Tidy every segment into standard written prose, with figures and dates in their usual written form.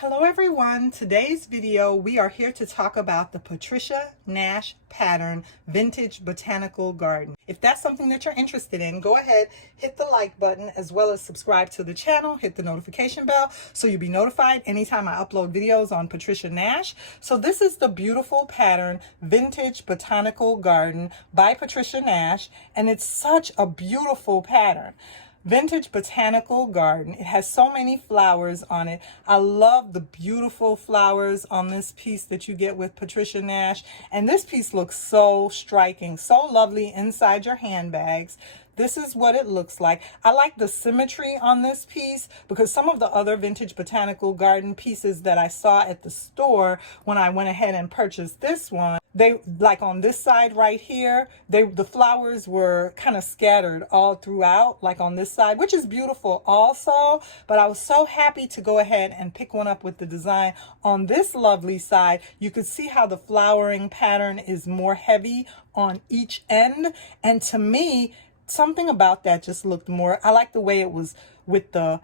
Hello everyone, today's video we are here to talk about the Patricia Nash pattern vintage botanical garden. If that's something that you're interested in, go ahead, hit the like button as well as subscribe to the channel, hit the notification bell so you'll be notified anytime I upload videos on Patricia Nash. So this is the beautiful pattern vintage botanical garden by Patricia Nash, and it's such a beautiful pattern. Vintage botanical garden. It has so many flowers on it. I love the beautiful flowers on this piece that you get with Patricia Nash. And this piece looks so striking, so lovely inside your handbags. This is what it looks like. I like the symmetry on this piece because some of the other vintage botanical garden pieces that I saw at the store when I went ahead and purchased this one, they like on this side right here, the flowers were kind of scattered all throughout, like on this side, which is beautiful also. But I was so happy to go ahead and pick one up with the design on this lovely side. You could see how the flowering pattern is more heavy on each end, and to me, something about that just looked more, I like the way it was with the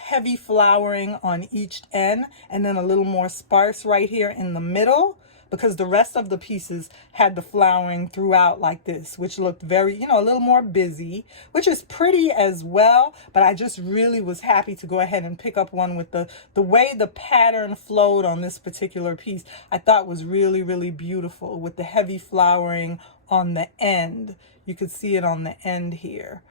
heavy flowering on each end and then a little more sparse right here in the middle, because the rest of the pieces had the flowering throughout like this, which looked very, a little more busy, which is pretty as well. But I just really was happy to go ahead and pick up one with the way the pattern flowed on this particular piece. I thought was really, really beautiful with the heavy flowering on the end. You could see it on the end here.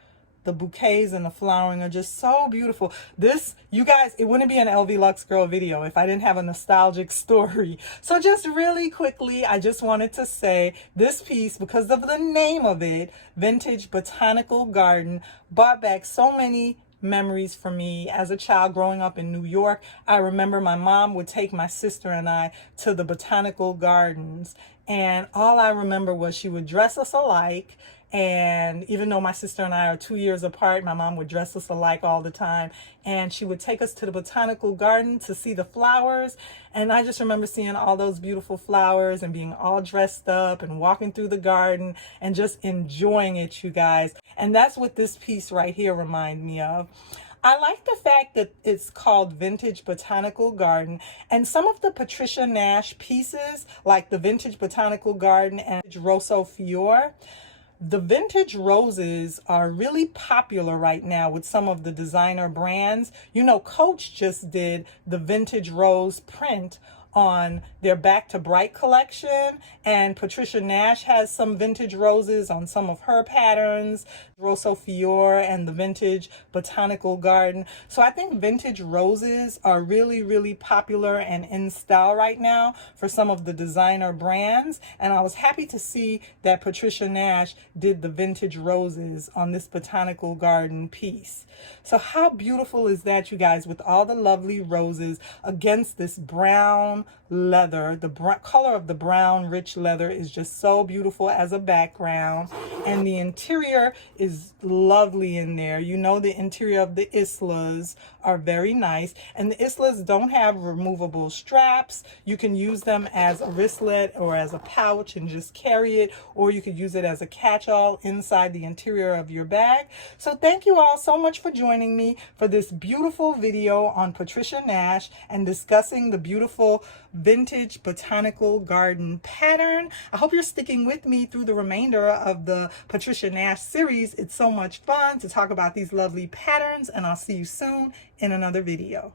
The bouquets and the flowering are just so beautiful. This, you guys, it wouldn't be an lvluxegirl video if I didn't have a nostalgic story. So just really quickly, I just wanted to say this piece, because of the name of it, Vintage Botanical Garden, brought back so many memories for me as a child growing up in New York. I remember my mom would take my sister and I to the botanical gardens, and all I remember was she would dress us alike. And even though my sister and I are 2 years apart, my mom would dress us alike all the time. And she would take us to the botanical garden to see the flowers. And I just remember seeing all those beautiful flowers and being all dressed up and walking through the garden and just enjoying it, you guys. And that's what this piece right here reminds me of. I like the fact that it's called Vintage Botanical Garden, and some of the Patricia Nash pieces, like the Vintage Botanical Garden and Rosso Fiore, the vintage roses are really popular right now with some of the designer brands. Coach just did the vintage rose print on their Back to Bright collection, and Patricia Nash has some vintage roses on some of her patterns, Rosso Fiore and the Vintage Botanical Garden. So I think vintage roses are really, really popular and in style right now for some of the designer brands, and I was happy to see that Patricia Nash did the vintage roses on this botanical garden piece. So how beautiful is that, you guys, with all the lovely roses against this brown leather. The color of the brown rich leather is just so beautiful as a background, and the interior is lovely in there. The interior of the islas are very nice, and the islas don't have removable straps. You can use them as a wristlet or as a pouch and just carry it, or you could use it as a catch-all inside the interior of your bag. So thank you all so much for joining me for this beautiful video on Patricia Nash and discussing the beautiful vintage botanical garden pattern. I hope you're sticking with me through the remainder of the Patricia Nash series. It's so much fun to talk about these lovely patterns, and I'll see you soon in another video.